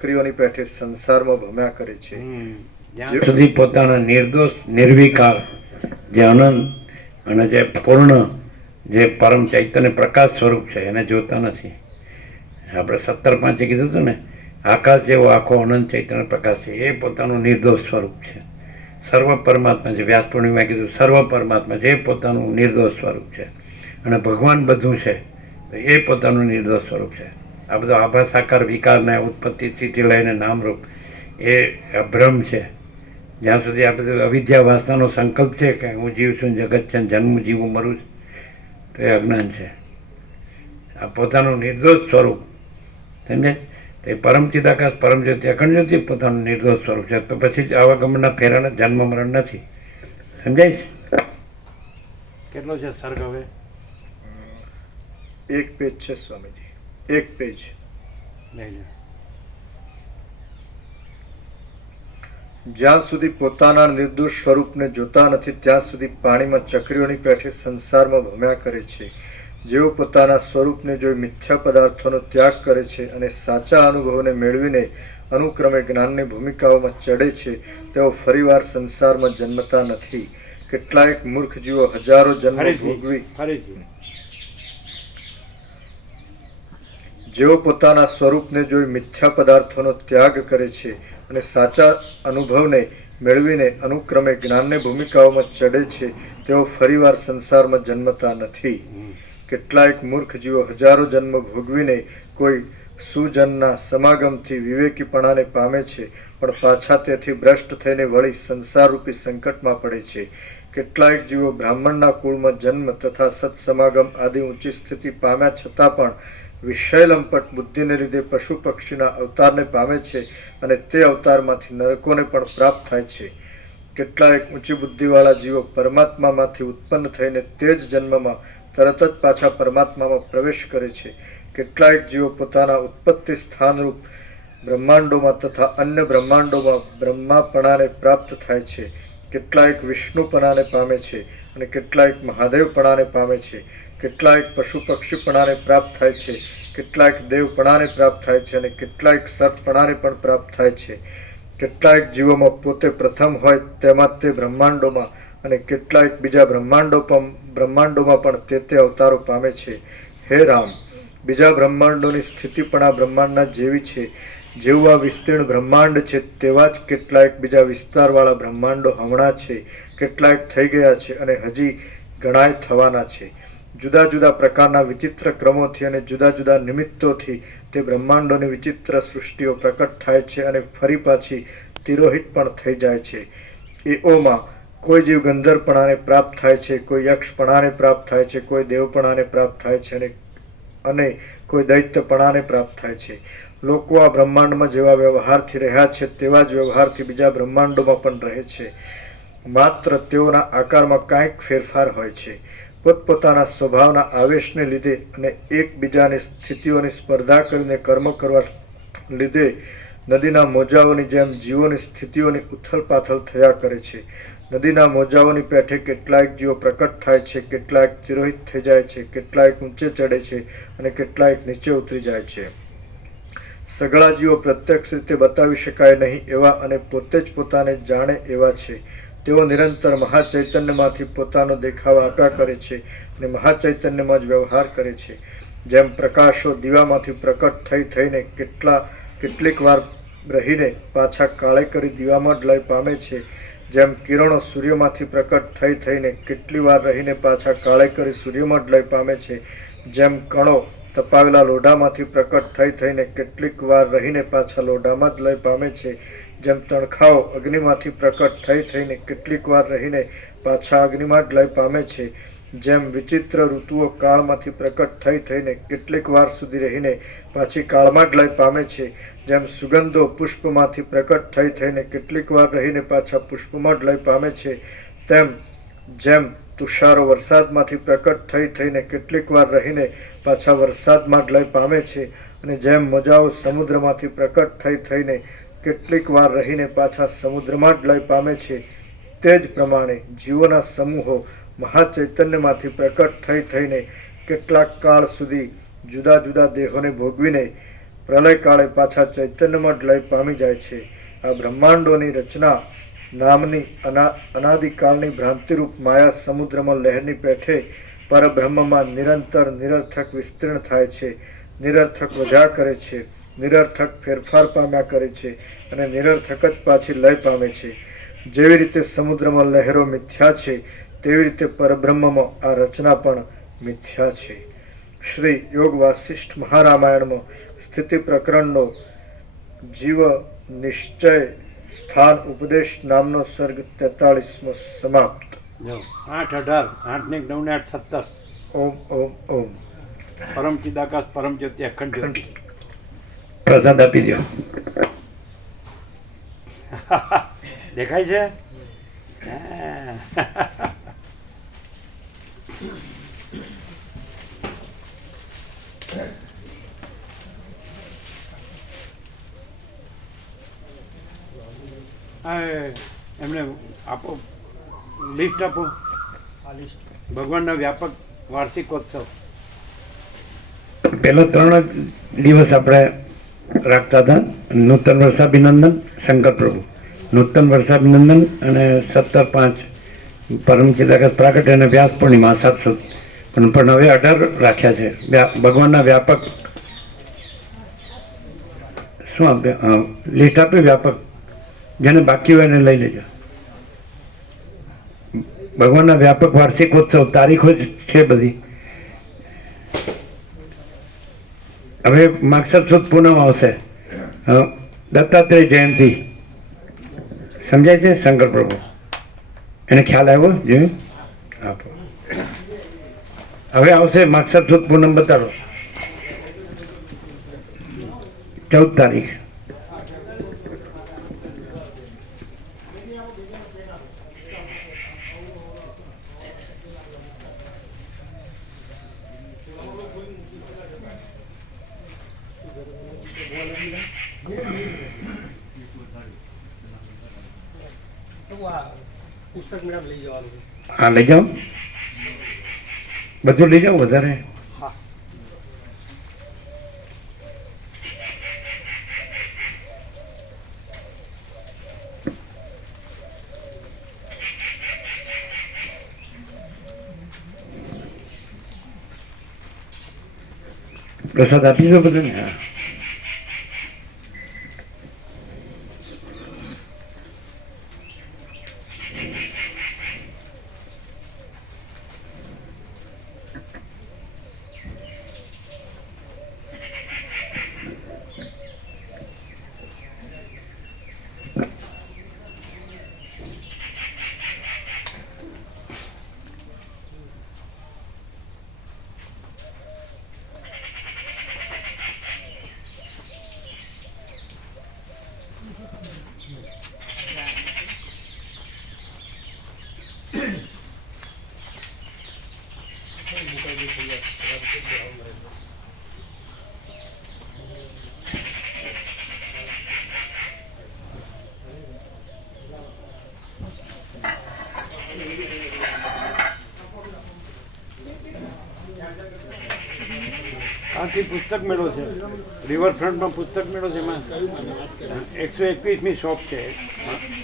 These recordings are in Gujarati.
ચક્રીઓની પેઠે સંસારમાં ભમ્યા કરે છે. જ્યાં સુધી પોતાના નિર્દોષ નિર્વિકાર જે અનંત અને જે પૂર્ણ જે પરમ ચૈતન્ય પ્રકાશ સ્વરૂપ છે એને જોતા નથી. આપણે 17:5 કીધું હતું ને, આકાશ જેવો આખો અનંત ચૈતન્ય પ્રકાશ છે, એ પોતાનું નિર્દોષ સ્વરૂપ છે. સર્વ પરમાત્મા છે. વ્યાસ પૂર્ણિમા કીધું સર્વ પરમાત્મા છે, એ પોતાનું નિર્દોષ સ્વરૂપ છે. અને ભગવાન બધું છે, એ પોતાનું નિર્દોષ સ્વરૂપ છે. આ બધો આભાસાકાર વિકારને ઉત્પત્તિ સ્થિતિ લઈને નામરૂપ એ ભ્રમ છે. જ્યાં સુધી આ બધું અવિદ્યા વાસનાનો સંકલ્પ છે કે હું જીવ છું, જગત છે, જન્મ જીવું મરું છું, તો એ અજ્ઞાન છે. આ પોતાનું નિર્દોષ સ્વરૂપ સમજે તે પરમ ચિદાકાશ પરમ જ્યોતિ અખંડ જ્યોતિ પોતાનું નિર્દોષ સ્વરૂપ છે. તો પછી જ આવાગમનના ફેરાને જન્મ મરણ નથી. સમજાય છે? કેટલો છે સર્ગ હવે? એક પેજ છે સ્વામીજી, એક પેજ. જ્યાં સુધી પોતાના નિર્દોષ સ્વરૂપને જોતા નથી ત્યાં સુધી પાણીમાં ચક્રીઓની પેઠે સંસારમાં ભમ્યા કરે છે. જેઓ પોતાના સ્વરૂપને જોઈ મિથ્યા પદાર્થોનો ત્યાગ કરે છે અને સાચા અનુભવને મેળવીને અનુક્રમે જ્ઞાનની ભૂમિકાઓમાં ચડે છે, તેઓ ફરીવાર સંસારમાં જન્મતા નથી. કેટલાક મૂર્ખ જીવો હજારો જન્મ ભોગવી જેઓ પોતાના સ્વરૂપને જોઈ મિથ્યા પદાર્થોનો ત્યાગ કરે છે અને સાચા અનુભવને મેળવીને અનુક્રમે જ્ઞાનની ભૂમિકાઓમાં ચડે છે, તેઓ ફરીવાર સંસારમાં જન્મતા નથી. કેટલાક મૂર્ખ જીવો હજારો જન્મ ભોગવીને કોઈ સુજનના સમાગમથી વિવેકીપણાને પામે છે, પણ પાછા તેથી ભ્રષ્ટ થઈને વળી સંસારરૂપી સંકટમાં પડે છે. કેટલાક જીવો બ્રાહ્મણના કુળમાં જન્મ તથા સત્સમાગમ આદિ ઊંચી સ્થિતિ પામ્યા છતાં પણ વિષય લંપટ બુદ્ધિને લીધે પશુ પક્ષીના અવતારને પામે છે અને તે અવતારમાંથી નરકોને પણ પ્રાપ્ત થાય છે. કેટલાક ઊંચી બુદ્ધિવાળા જીવો પરમાત્મામાંથી ઉત્પન્ન થઈને તે જ જન્મમાં તરત જ પાછા પરમાત્મામાં પ્રવેશ કરે છે. કેટલાક જીવો પોતાના ઉત્પત્તિ સ્થાનરૂપ બ્રહ્માંડોમાં તથા અન્ય બ્રહ્માંડોમાં બ્રહ્માપણાને પ્રાપ્ત થાય છે. કેટલાક વિષ્ણુપણાને પામે છે અને કેટલાક મહાદેવપણાને પામે છે. કેટલાક પશુ પક્ષીપણાને પ્રાપ્ત થાય છે, કેટલાક દેવપણાને પ્રાપ્ત થાય છે અને કેટલાક સર્પપણાને પણ પ્રાપ્ત થાય છે. કેટલાક જીવોમાં પોતે પ્રથમ હોય તેમાં તે બ્રહ્માંડોમાં અને કેટલાક બીજા બ્રહ્માંડોમાં પણ તે અવતારો પામે છે. હે રામ, બીજા બ્રહ્માંડોની સ્થિતિ પણ આ બ્રહ્માંડના જેવી છે. જેવું આ વિસ્તીર્ણ બ્રહ્માંડ છે તેવા જ કેટલાક બીજા વિસ્તારવાળા બ્રહ્માંડો હમણાં છે, કેટલાક થઈ ગયા છે અને હજી ઘણાય થવાના છે. જુદા જુદા પ્રકારના વિચિત્ર ક્રમોથી અને જુદા જુદા નિમિત્તોથી તે બ્રહ્માંડોની વિચિત્ર સૃષ્ટિઓ પ્રકટ થાય છે અને ફરી પાછી તિરોહિત પણ થઈ જાય છે. એઓમાં કોઈ જીવ ગંધર્વપણાને પ્રાપ્ત થાય છે, કોઈ યક્ષપણાને પ્રાપ્ત થાય છે, કોઈ દેવપણાને પ્રાપ્ત થાય છે અને કોઈ દૈત્યપણાને પ્રાપ્ત થાય છે. લોકો આ બ્રહ્માંડમાં જેવા વ્યવહારથી રહ્યા છે તેવા જ વ્યવહારથી બીજા બ્રહ્માંડોમાં પણ રહે છે. માત્ર તેઓના આકારમાં કાંઈક ફેરફાર હોય છે. પોતપોતાના સ્વભાવના આવેશને લીધે અને એકબીજાની સ્થિતિઓની સ્પર્ધા કરીને કર્મ કરવા લીધે નદીના મોજાઓની જેમ જીવોની સ્થિતિઓની ઉથલપાથલ થયા કરે છે. નદીના મોજાઓની પેઠે કેટલાક જીવો પ્રકટ થાય છે, કેટલાક તિરોહિત થઈ જાય છે, કેટલાક ઊંચે ચડે છે અને કેટલાક નીચે ઉતરી જાય છે. સઘળા જીવો પ્રત્યક્ષ રીતે બતાવી શકાય નહીં એવા અને પોતે જ પોતાને જાણે એવા છે. તેઓ નિરંતર મહાચૈતન્યમાંથી પોતાનો દેખાવ આપ્યા કરે છે અને મહાચૈતન્યમાં જ વ્યવહાર કરે છે. જેમ પ્રકાશો દીવામાંથી પ્રકટ થઈને કેટલીક વાર રહીને પાછા કાળે કરી દીવામાં જ લય પામે છે, જેમ કિરણો સૂર્યમાંથી પ્રકટ થઈને કેટલી વાર રહીને પાછા કાળે કરી સૂર્યમાં જ લય પામે છે, જેમ કણો તપાવેલા લોઢામાંથી પ્રકટ થઈને કેટલીક વાર રહીને પાછા લોઢામાં જ લય પામે છે, જેમ તણખાઓ અગ્નિમાંથી પ્રકટ થઈને કેટલીક વાર રહીને પાછા અગ્નિમાં જ લય પામે છે, જેમ વિચિત્ર ઋતુઓ કાળમાંથી પ્રકટ થઈને કેટલીક વાર સુધી રહીને પાછી કાળમાં જ લય પામે છે, જેમ સુગંધો પુષ્પમાંથી પ્રકટ થઈને કેટલીક વાર રહીને પાછા પુષ્પમાં જ લય પામે છે, જેમ તુષારો વરસાદમાંથી પ્રકટ થઈને કેટલીક વાર રહીને પાછા વરસાદમાં જ લય પામે છે અને જેમ મોજાઓ સમુદ્રમાંથી પ્રકટ થઈને કેટલીક વાર રહીને પાછા સમુદ્રમાં જ લય પામે છે, તે જ પ્રમાણે જીવોના સમૂહો મહાચૈતન્યમાંથી પ્રકટ થઈને કેટલાક કાળ સુધી જુદા જુદા દેહોને ભોગવીને પ્રલય કાળે પાછા ચૈતન્યમાં જ લય પામી જાય છે. આ બ્રહ્માંડોની રચના નામની અનાદિકાળની ભ્રાંતિરૂપ માયા સમુદ્રમાં લહેરની પેઠે પરબ્રહ્મમાં નિરંતર નિરર્થક વિસ્તીર્ણ થાય છે, નિરર્થક વધ્યા કરે છે, નિરર્થક ફેરફાર પામ્યા કરે છે અને નિરર્થક જ પાછી લય પામે છે. જેવી રીતે સમુદ્રમાં લહેરો મિથ્યા છે, તેવી રીતે પરબ્રહ્મમાં આ રચના પણ મિથ્યા છે. શ્રી યોગ વાસિષ્ઠ મહારામાયણમાં સ્થિતિ પ્રકરણનો જીવ નિશ્ચય સ્થાન ઉપદેશ નામનો સર્ગ 43મો સમાપ્ત. 8, 18, 8 ને 9 ને 8, 17. ઓમ ઓમ ઓમ. પરમ ચિદાકાશ પરમ જ્યોતિ અખંડ જ્યોતિ. પ્રસાદ આપી દો. દેખાય છે? હા. એમને આપો, લિસ્ટ આપો. ભગવાનના વ્યાપક વાર્ષિકોત્સવ પેલો 3 દિવસ આપણે રાખતા હતા. નૂતન વર્ષાભિનંદન શંકર પ્રભુ, નૂતન વર્ષાભિનંદન અને 17/5 પરમ ચિદાકાશ પ્રાગટ્ય અને વ્યાસ પૂર્ણિમા 700. પણ હવે 18 રાખ્યા છે. ભગવાનના વ્યાપક શું આપ્યું? લિસ્ટ આપ્યું વ્યાપક. જેને બાકી હોય એને લઈ લેજો. ભગવાનના વ્યાપક વાર્ષિકોત્સવ તારીખો જ છે બધી. હવે માગસર સુદ પૂનમ આવશે, દત્તાત્રેય જયંતિ, સમજાય છે? શંકર પ્રભુ એને ખ્યાલ આવ્યો? જોયું? આપો. હવે આવશે માગસર સુદ પૂનમ, બતાડો. 14 તારીખ. પુસ્તક મેળાપ લઈ જવાનું. હા, લઈ જાઓ, બધું લઈ જાઓ વધારે. પ્રસાદ આપી દો બધાને. હા. આથી પુસ્તક મેળો છે, રિવરફ્રન્ટમાં પુસ્તક મેળો છે. એમાં 121મી શોપ છે.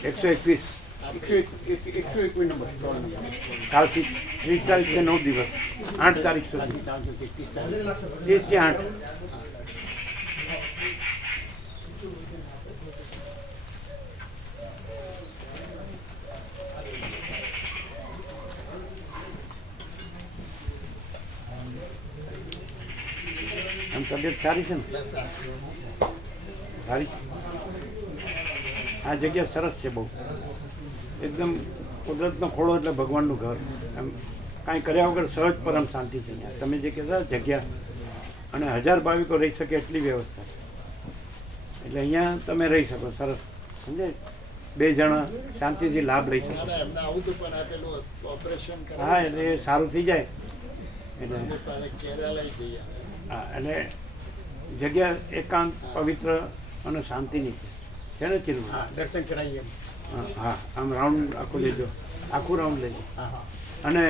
121 નંબર. કાલથી 30 તારીખે 9 દિવસ, 8 તારીખ સુધી. 30 થી 8. આમ તબિયત સારી છે ને? સારી. આ જગ્યા સરસ છે બહુ. એકદમ કુદરતનો ખોળો એટલે ભગવાનનું ઘર. એમ કાંઈ કર્યા વગર સહજ પરમ શાંતિ છે અહીંયા. તમે જે કહેતા જગ્યા, અને 1000 ભાવિકો રહી શકે એટલી વ્યવસ્થા છે. એટલે અહીંયા તમે રહી શકો સરસ, સમજે? 2 જણા શાંતિથી લાભ લઈ શકો. હા, એટલે એ સારું થઈ જાય એટલે. હા, એટલે જગ્યા એકાંત, પવિત્ર અને શાંતિની છે ને ચિન્મય? દર્શન કરાવીએ. હા, આમ રાઉન્ડ આખું લેજો, આખું રાઉન્ડ લેજો. અને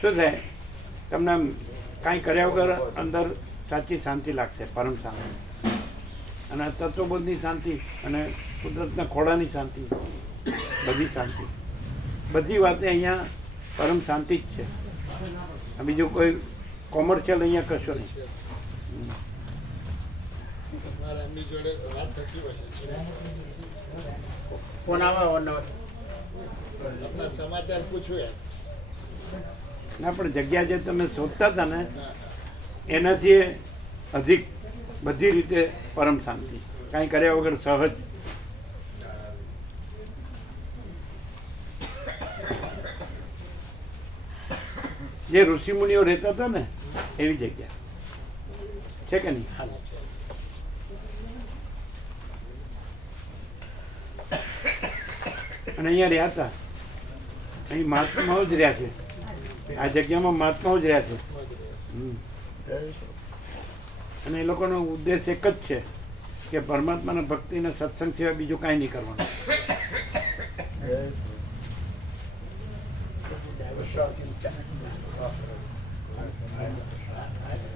શું થાય, તમને આમ કાંઈ કર્યા વગર અંદર સાચી શાંતિ લાગશે, પરમ શાંતિ. અને આ તત્વબોધની શાંતિ અને કુદરતના ખોળાની શાંતિ, બધી શાંતિ, બધી વાતે અહીંયા પરમ શાંતિ જ છે. બીજું કોઈ કોમર્શિયલ અહીંયા કશો નહીં. ફોન આવે સમાચાર પૂછ્યું ના પણ જગ્યા જે તમે શોધતા હતા ને એનાથી અધિક બધી રીતે પરમ શાંતિ, કાંઈ કર્યા વગર સહજ. જે ઋષિમુનિઓ રહેતા હતા ને એવી જગ્યા છે કે નહીં? અને અહીંયા રહ્યા હતા, અહીં મહાત્માઓ જ રહ્યા છે, આ જગ્યામાં મહાત્માઓ જ રહ્યા છે. અને એ લોકોનો ઉદ્દેશ એક જ છે કે પરમાત્માના ભક્તિને સત્સંગ સિવાય બીજું કાંઈ નહીં કરવાનું.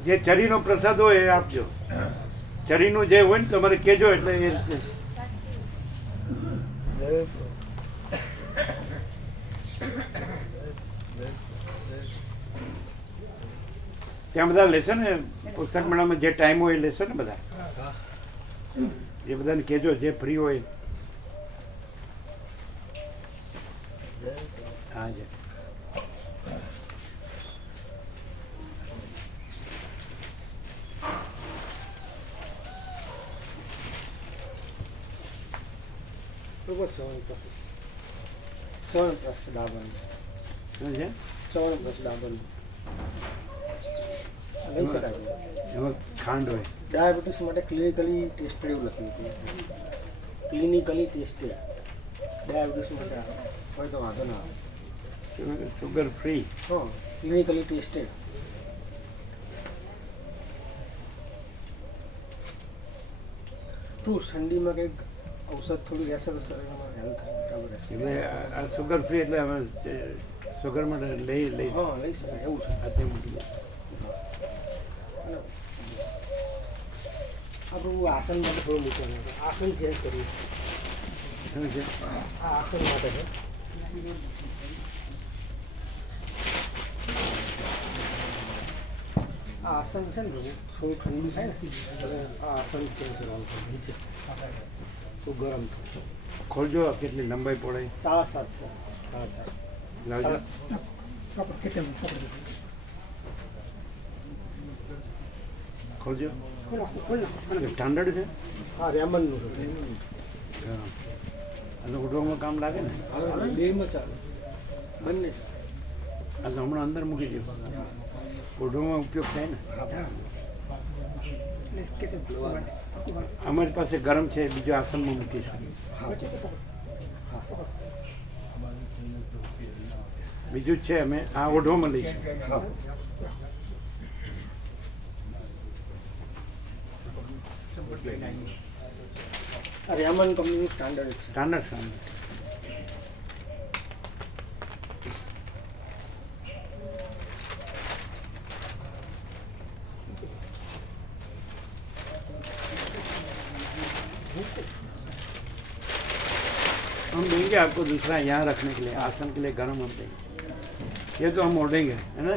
જે ચરીનો પ્રસાદ હોય એ આપજો. ચરીનું જે હોય ને તમારે કહેજો એટલે એ રીતે. ત્યાં બધા લેશે ને પુસ્તક મેળામાં જે ટાઈમ હોય એ લેશે ને બધા. એ બધાને કહેજો જે ફ્રી હોય. હા જી. શું છે? એમાં ખાંડ હોય. ડાયાબિટીસ માટે ક્લિનિકલી ટેસ્ટેડ એવું લખ્યું હતું. ક્લિનિકલી ટેસ્ટેડ ડાયાબિટીસ માટે હોય તો વાંધો ના આવે. Sugar free. હા, ક્લિનિકલી ટેસ્ટેડ. શું ઠંડીમાં કંઈક ઔષધ થોડી રહેશે તો શરીરમાં હેલ્થ બરાબર રહેશે. એટલે આ સુગર ફ્રી એટલે અમે સુગર માટે લઈ હા, લઈ શકાય એવું છે. આ તે મૂકી દે. આપણું આસન માટે થોડું મૂકવાનું છે. આસન ચેન્જ કરવું. શું છે? આ આસન માટે છે. આ આસન છે ને થોડું ઠંડુ થાય ને એટલે આ આસન ચેન્જ કરવાનું છે. નીચે તો ગરમ થાય. ખોલજો કેટલી લંબાઈ પહોળાઈ. 7.5 છે. 7.5 લાવજો. ખોલજો. સ્ટાન્ડર્ડ છે. હા, રેમનનું છે. આ તો ઉડવામાં કામ લાગે ને. બેમાં ચાલે બંને. આ તો હમણાં અંદર મૂકી દો. ઓઢવામાં ઉપયોગ થાય ને. અમારી પાસે ગરમ છે, બીજો આસનમાં મૂકીશું. બીજું જ છે, અમે આ ઓઢવામાં લઈશું. રેમન કંપનીનું સ્ટાન્ડર્ડ છે. Standard standard. हम देंगे आपको दूसरा यहाँ रखने के लिए, आसन के लिए गर्म हम देंगे. ये तो हम ओढ़ेंगे है ना.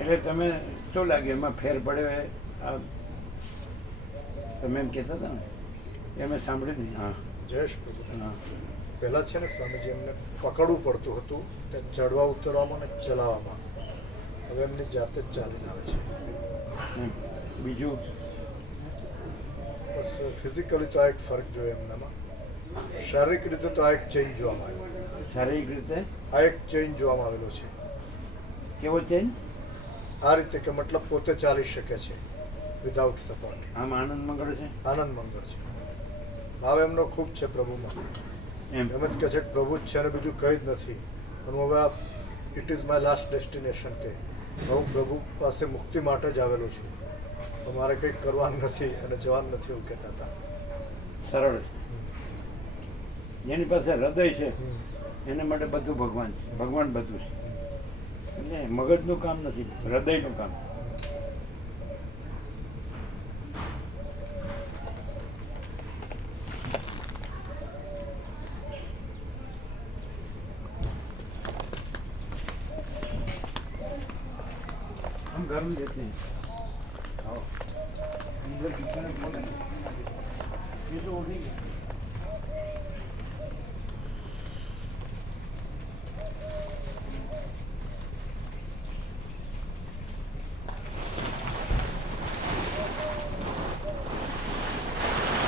એટલે તમે શું લાગે એમાં ફેર પડ્યો એ આ તમે એમ કહેતા હતા ને એ મેં સાંભળ્યું નહીં. હા જયેશ પ્રભુ, હા. પહેલાં છે ને સ્વામીજી એમને પકડવું પડતું હતું તે ચડવા ઉતરવામાં ને ચલાવવામાં. હવે એમની જાતે જ ચાલીને આવે છે. બીજું બસ ફિઝિકલી તો આ એક ફરક જોયો એમનામાં. શારીરિક રીતે તો આ એક ચેન્જ જોવામાં આવ્યો. શારીરિક રીતે આ એક ચેન્જ જોવામાં આવેલો છે. કેવો ચેન્જ? આ રીતે કે મતલબ પોતે ચાલી શકે છે વિધાઉટ સપોર્ટ. આમ આનંદ મંગળ છે. આનંદ મંગળ છે. ભાવ એમનો ખૂબ છે પ્રભુમાં. એમ એમ જ કહે છે કે પ્રભુ જ છે અને બીજું કંઈ જ નથી. અને હું હવે it is my last destination કે હું પ્રભુ પાસે મુક્તિ માટે જ આવેલો છું. તો મારે કંઈક કરવાનું નથી અને જવાનું નથી એવું કહેતા હતા. સરળ છે. જેની પાસે હૃદય છે એને માટે બધું ભગવાન છે. ભગવાન બધું છે. એટલે મગજનું કામ નથી, હૃદયનું કામ. हम गर्म देते हैं आओ अंदर किचन में बोले ये तो हो नहीं